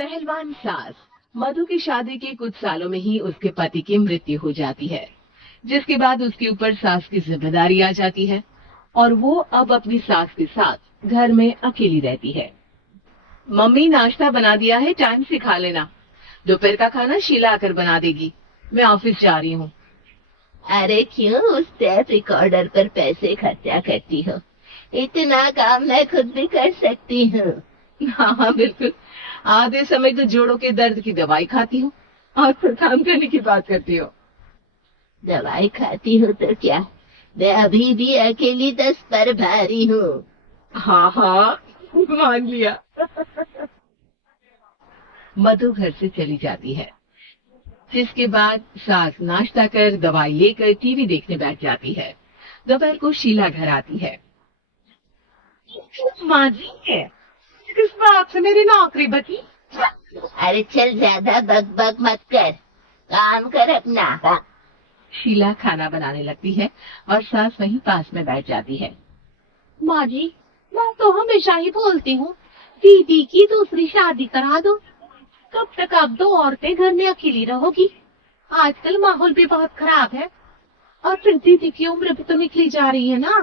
पहलवान सास। मधु की शादी के कुछ सालों में ही उसके पति की मृत्यु हो जाती है, जिसके बाद उसके ऊपर सास की जिम्मेदारी आ जाती है और वो अब अपनी सास के साथ घर में अकेली रहती है। मम्मी, नाश्ता बना दिया है, टाइम से खा लेना। दोपहर का खाना शीला आकर बना देगी। मैं ऑफिस जा रही हूँ। अरे क्यों उस टेप रिकॉर्डर पर पैसे खर्चा करती हो? इतना काम मैं खुद भी कर सकती हूँ। हाँ हाँ बिल्कुल। आधे समय तो जोड़ों के दर्द की दवाई खाती हूँ और फिर काम करने की बात करती हो। दवाई खाती हूँ तो क्या, मैं अभी भी अकेली 10 पर भारी हूँ। हाँ हाँ, मान लिया। मधु घर से चली जाती है, जिसके बाद सास नाश्ता कर दवाई लेकर टीवी देखने बैठ जाती है। दोपहर को शीला घर आती है। माँ जी, किस बात से मेरी नौकरी बची? अरे चल, ज्यादा बक बक मत कर, काम कर अपना। शीला खाना बनाने लगती है और सास वहीं पास में बैठ जाती है। माँ जी, मैं तो हमेशा ही बोलती हूँ, दीदी की दूसरी शादी करा दो। कब तक आप दो औरतें घर में अकेली रहोगी? आजकल माहौल भी बहुत खराब है और फिर दीदी की उम्र भी तो निकली जा रही है ना।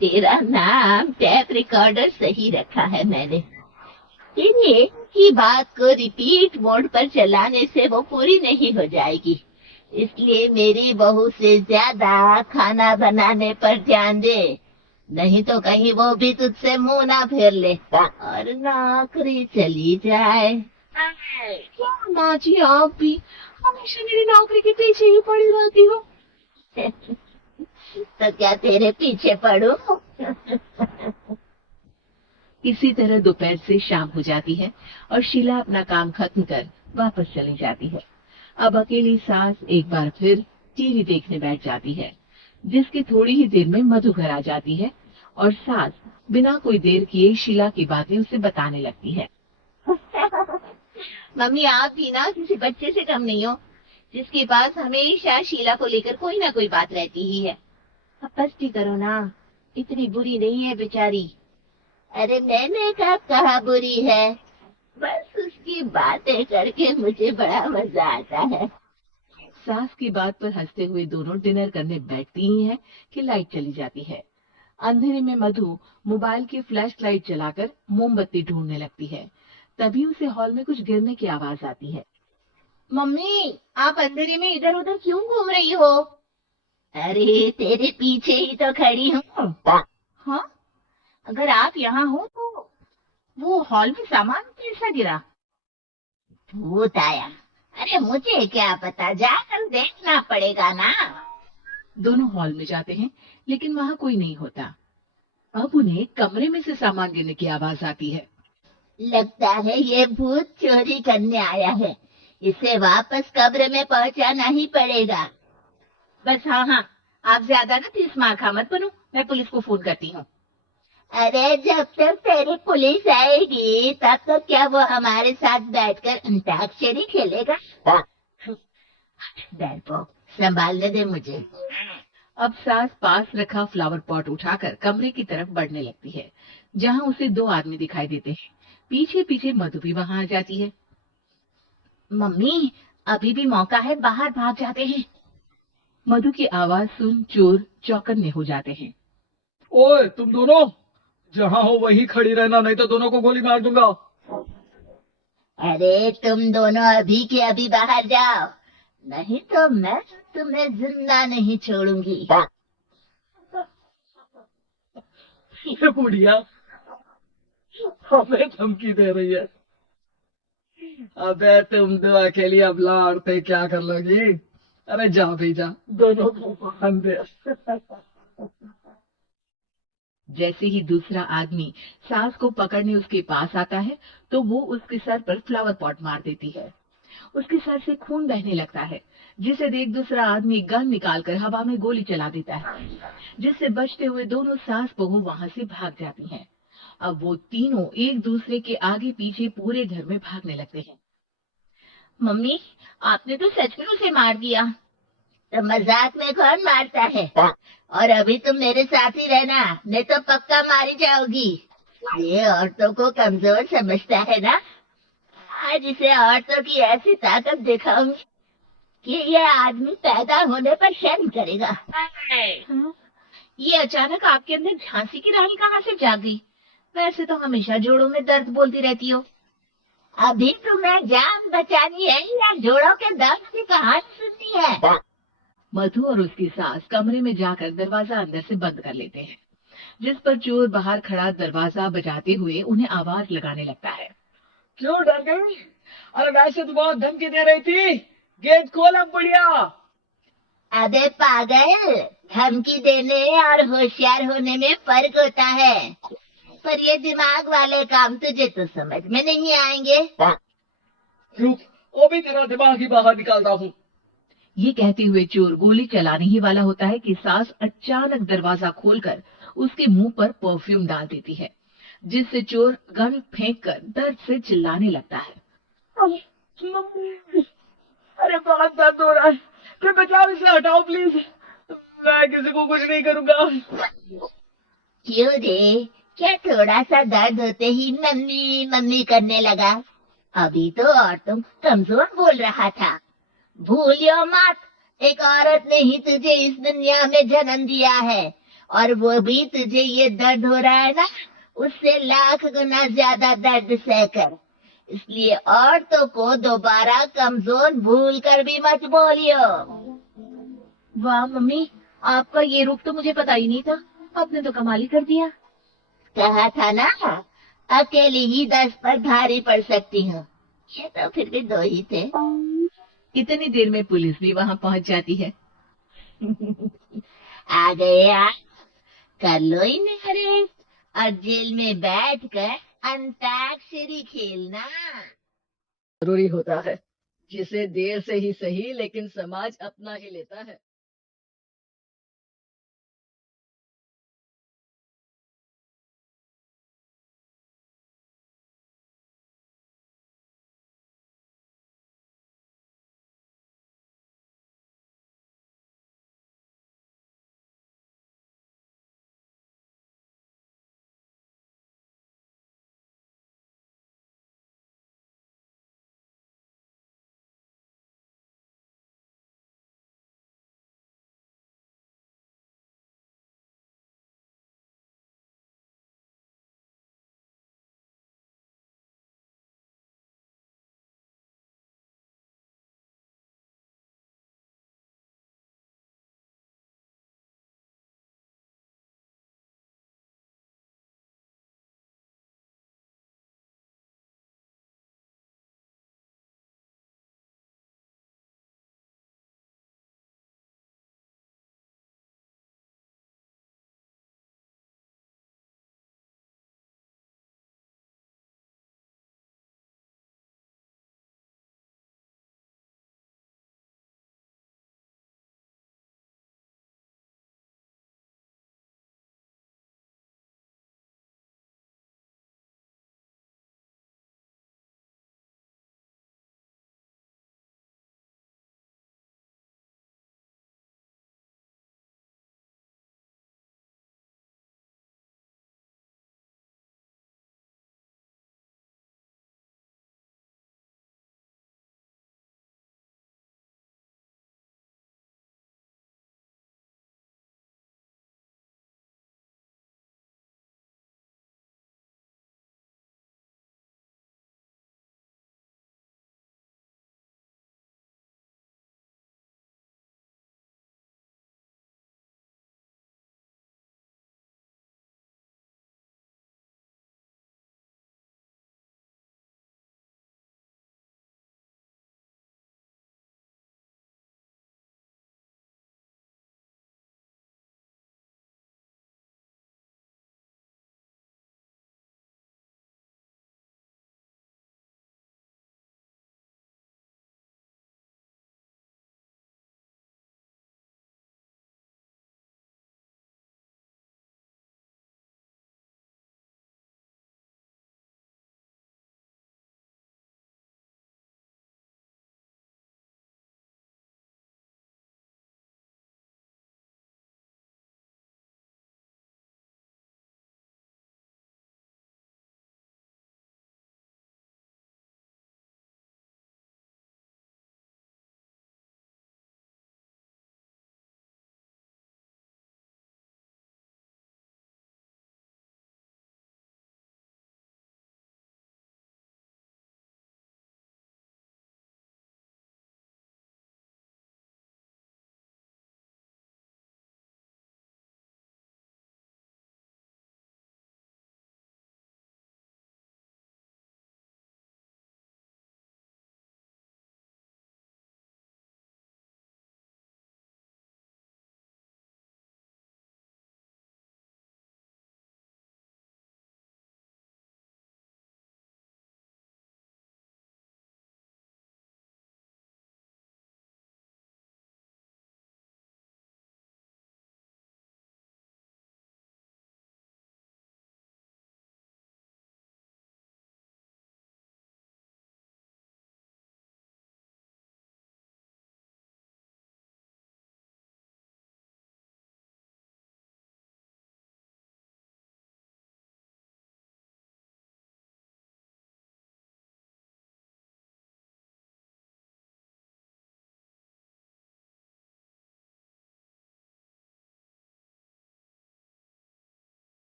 तेरा नाम टेप रिकॉर्डर सही रखा है मैंने। तेरी एक ही बात को रिपीट मोड पर चलाने से वो पूरी नहीं हो जाएगी, इसलिए मेरी बहू से ज्यादा खाना बनाने पर ध्यान दे, नहीं तो कहीं वो भी तुझसे मुंह ना फेर ले और नौकरी चली जाए। क्या माँ जी, आप भी हमेशा मेरी नौकरी के पीछे ही पड़ी रहती हो। तो क्या तेरे पीछे पड़ूं? इसी तरह दोपहर से शाम हो जाती है और शीला अपना काम खत्म कर वापस चली जाती है। अब अकेली सास एक बार फिर टीवी देखने बैठ जाती है, जिसकी थोड़ी ही देर में मधु घर आ जाती है और सास बिना कोई देर किए शीला की बातें उसे बताने लगती है। मम्मी, आप भी ना किसी बच्चे से कम नहीं हो, जिसके पास हमेशा शीला को लेकर कोई ना कोई बात रहती ही है। अब मस्ती करो ना, इतनी बुरी नहीं है बेचारी। अरे मैंने कहा बुरी है, बस उसकी बातें करके मुझे बड़ा मजा आता है। सास की बात पर हंसते हुए दोनों डिनर करने बैठती ही हैं कि लाइट चली जाती है। अंधेरे में मधु मोबाइल की फ्लैश लाइट जलाकर मोमबत्ती ढूंढने लगती है। तभी उसे हॉल में कुछ गिरने की आवाज आती है। मम्मी, आप अंधेरे में इधर उधर क्यों घूम रही हो? अरे तेरे पीछे ही तो खड़ी हूँ। हाँ, अगर आप यहाँ हो तो वो हॉल में सामान कैसा गिरा? भूत आया। अरे मुझे क्या पता, जाकर देखना पड़ेगा ना। दोनों हॉल में जाते हैं, लेकिन वहां कोई नहीं होता। अब उन्हें कमरे में से सामान गिरने की आवाज आती है। लगता है ये भूत चोरी करने आया है, इसे वापस कब्र में पहुंचाना ही पड़ेगा। बस हाँ हाँ, आप ज्यादा ना तीस मार खा मत बनो, मैं पुलिस को फोन करती हूँ। अरे जब तक तेरी पुलिस आएगी तब तक क्या वो हमारे साथ बैठकर अंताक्षरी खेलेगा? डरपोक, संभालने दे मुझे। अब सास पास रखा फ्लावर पॉट उठाकर कमरे की तरफ बढ़ने लगती है, जहाँ उसे दो आदमी दिखाई देते हैं। पीछे पीछे मधु भी वहां आ जाती है। मम्मी, अभी भी मौका है, बाहर भाग जाते हैं। मधु की आवाज सुन चोर चौकन्ने हो जाते हैं। ओए तुम दोनों, जहाँ हो वहीं खड़ी रहना, नहीं तो दोनों को गोली मार दूंगा। अरे तुम दोनों अभी के अभी बाहर जाओ, नहीं तो मैं तुम्हें जिंदा नहीं छोड़ूंगी। ये बुढ़िया हमें धमकी दे रही है। अबे तुम दो अकेली अबला औरतें क्या कर लोगी? अरे जा भी जा, दोनों को बांध दे। जैसे ही दूसरा आदमी सास को पकड़ने उसके पास आता है, तो वो उसके सर पर फ्लावर पॉट मार देती है। उसके सर से खून बहने लगता है, जिसे देख दूसरा आदमी गन निकालकर हवा में गोली चला देता है, जिससे बचते हुए दोनों सास बहू वहां से भाग जाती हैं। अब वो तीनों एक दूसरे के आगे पीछे पूरे घर में भागने लगते हैं। मम्मी, आपने तो सच में उसे मार दिया। तो मजाक में कौन मारता है? और अभी तुम मेरे साथ ही रहना, नहीं तो पक्का मारी जाओगी। ये औरतों को कमजोर समझता है ना? आज इसे औरतों की ऐसी ताकत दिखाऊंगी कि ये आदमी पैदा होने पर शर्म करेगा। हाँ? ये अचानक आपके अंदर झांसी की रानी कहाँ से जाग गई? वैसे तो हमेशा जोड़ों में दर्द बोलती रहती हो। अभी तुम्हें जान बचानी है या जोड़ों के दर्द की कहानी सुननी है? मधु और उसकी सास कमरे में जाकर दरवाजा अंदर से बंद कर लेते हैं, जिस पर चोर बाहर खड़ा दरवाजा बजाते हुए उन्हें आवाज लगाने लगता है। क्यों डर गई? अरे वैसे तो बहुत धमकी दे रही थी, गेट खोला बुढ़िया। अबे पागल, धमकी देने और होशियार होने में फर्क होता है, पर ये दिमाग वाले काम तुझे तो समझ में नहीं आएंगे। रुक, वो भी तेरा दिमाग ही बाहर निकालता हूँ। ये कहते हुए चोर गोली चलाने ही वाला होता है कि सास अचानक दरवाजा खोलकर उसके मुंह पर परफ्यूम डाल देती है, जिससे चोर गन फेंककर दर्द से चिल्लाने लगता है। अरे बहुत दर्द हो रहा है, फिर बचाओ, इसे हटाओ प्लीज, मैं किसी को कुछ नहीं करूंगा। क्यों रे, क्या थोड़ा सा दर्द होते ही मम्मी मम्मी करने लगा? अभी तो और तुम कमजोर बोल रहा था। भूलियो मत, एक औरत ने ही तुझे इस दुनिया में जन्म दिया है, और वो भी तुझे ये दर्द हो रहा है ना, उससे लाख गुना ज्यादा दर्द सहकर। इसलिए औरतों को दोबारा कमजोर भूल कर भी मत बोलियो। वाह मम्मी, आपका ये रूप तो मुझे पता ही नहीं था, आपने तो कमाल ही कर दिया। कहा था ना, अकेली ही 10 पर भारी पड़ सकती हूँ, ये तो फिर भी 2 ही थे। इतनी देर में पुलिस भी वहां पहुंच जाती है। आ गए आप, कर लो इन्हें अरेस्ट और जेल में बैठकर अंताक्षरी खेलना। जरूरी होता है, जिसे देर से ही सही लेकिन समाज अपना ही लेता है।